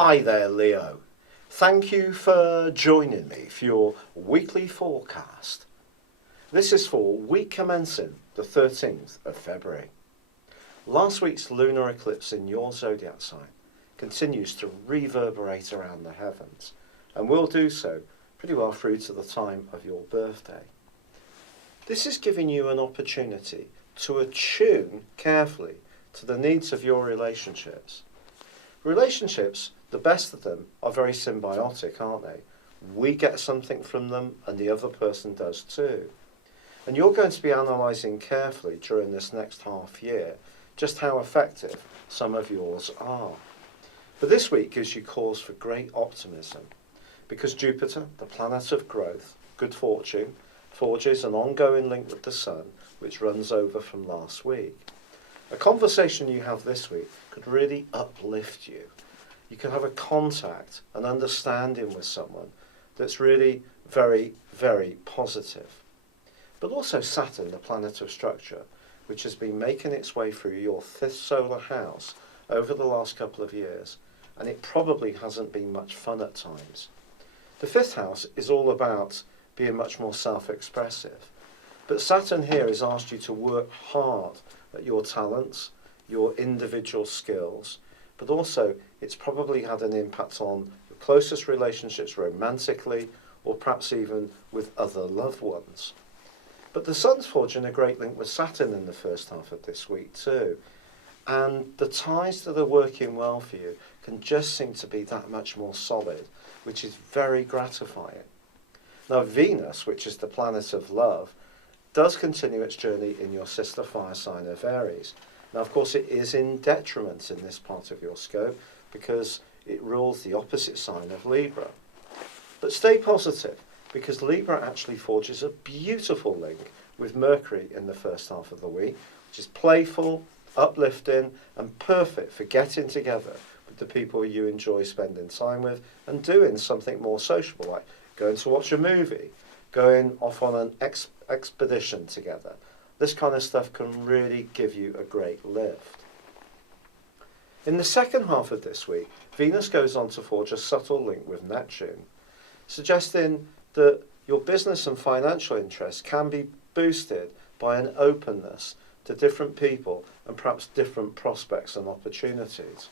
Hi there, Leo. Thank you for joining me for your weekly forecast. This is for week commencing the 13th of February. Last week's lunar eclipse in your zodiac sign continues to reverberate around the heavens and will do so pretty well through to the time of your birthday. This is giving you an opportunity to attune carefully to the needs of your relationships. Relationships, the best of them, are very symbiotic, aren't they? We get something from them and the other person does too. And you're going to be analysing carefully during this next half year just how effective some of yours are. But this week gives you cause for great optimism because Jupiter, the planet of growth, good fortune, forges an ongoing link with the Sun which runs over from last week. A conversation you have this week could really uplift you. You can have a contact, an understanding with someone that's really very, very positive. But also Saturn, the planet of structure, which has been making its way through your 5th solar house over the last couple of years, and it probably hasn't been much fun at times. The 5th house is all about being much more self-expressive. But Saturn here has asked you to work hard at your talents, your individual skills, but also it's probably had an impact on the closest relationships romantically or perhaps even with other loved ones. But the Sun's forging a great link with Saturn in the first half of this week too. And the ties that are working well for you can just seem to be that much more solid, which is very gratifying. Now Venus, which is the planet of love, does continue its journey in your sister fire sign of Aries. Now, of course, it is in detriment in this part of your scope because it rules the opposite sign of Libra. But stay positive because Libra actually forges a beautiful link with Mercury in the first half of the week, which is playful, uplifting, and perfect for getting together with the people you enjoy spending time with and doing something more sociable, like going to watch a movie, going off on an expedition together. This kind of stuff can really give you a great lift. In the second half of this week, Venus goes on to forge a subtle link with Neptune, suggesting that your business and financial interests can be boosted by an openness to different people and perhaps different prospects and opportunities.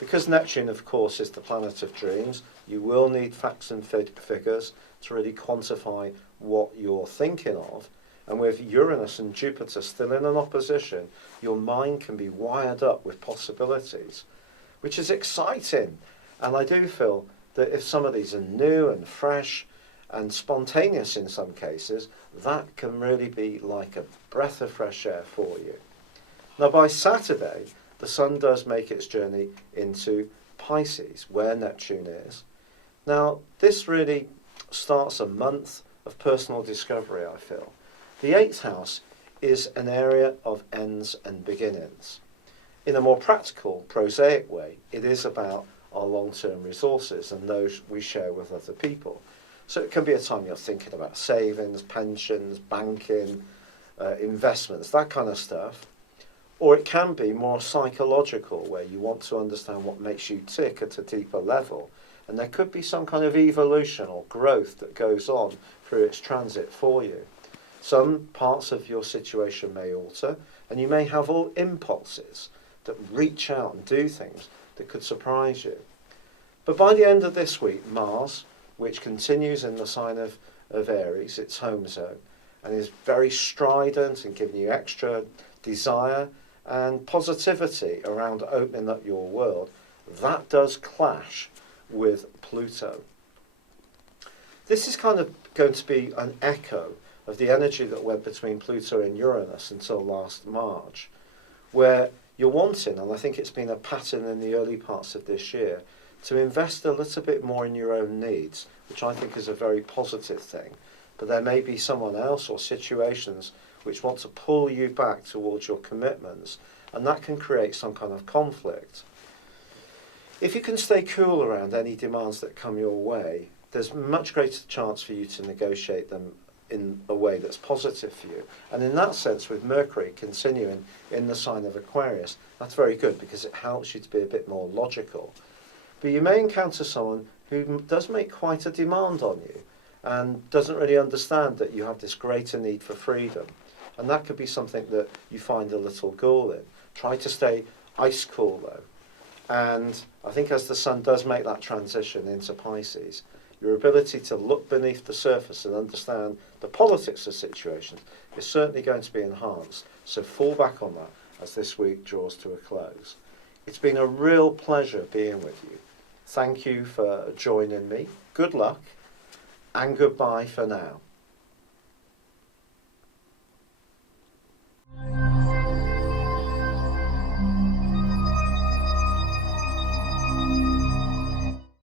Because Neptune, of course, is the planet of dreams, you will need facts and figures to really quantify what you're thinking of. And with Uranus and Jupiter still in an opposition, your mind can be wired up with possibilities, which is exciting. And I do feel that if some of these are new and fresh and spontaneous in some cases, that can really be like a breath of fresh air for you. Now by Saturday, the Sun does make its journey into Pisces, where Neptune is. Now this really starts a month of personal discovery, I feel. The 8th house is an area of ends and beginnings. In a more practical, prosaic way, it is about our long-term resources and those we share with other people. So it can be a time you're thinking about savings, pensions, banking, investments, that kind of stuff. Or it can be more psychological, where you want to understand what makes you tick at a deeper level. And there could be some kind of evolution or growth that goes on through its transit for you. Some parts of your situation may alter, and you may have all impulses that reach out and do things that could surprise you. But by the end of this week, Mars, which continues in the sign of Aries, its home zone, and is very strident and giving you extra desire and positivity around opening up your world, that does clash with Pluto. This is kind of going to be an echo of the energy that went between Pluto and Uranus until last March, where you're wanting, and I think it's been a pattern in the early parts of this year, to invest a little bit more in your own needs, which I think is a very positive thing. But there may be someone else or situations which want to pull you back towards your commitments, and that can create some kind of conflict. If you can stay cool around any demands that come your way, there's much greater chance for you to negotiate them in a way that's positive for you. And in that sense, with Mercury continuing in the sign of Aquarius, that's very good because it helps you to be a bit more logical. But you may encounter someone who does make quite a demand on you and doesn't really understand that you have this greater need for freedom. And that could be something that you find a little galling. Try to stay ice cool though. And I think as the sun does make that transition into Pisces, your ability to look beneath the surface and understand the politics of situations is certainly going to be enhanced. So fall back on that as this week draws to a close. It's been a real pleasure being with you. Thank you for joining me. Good luck and goodbye for now.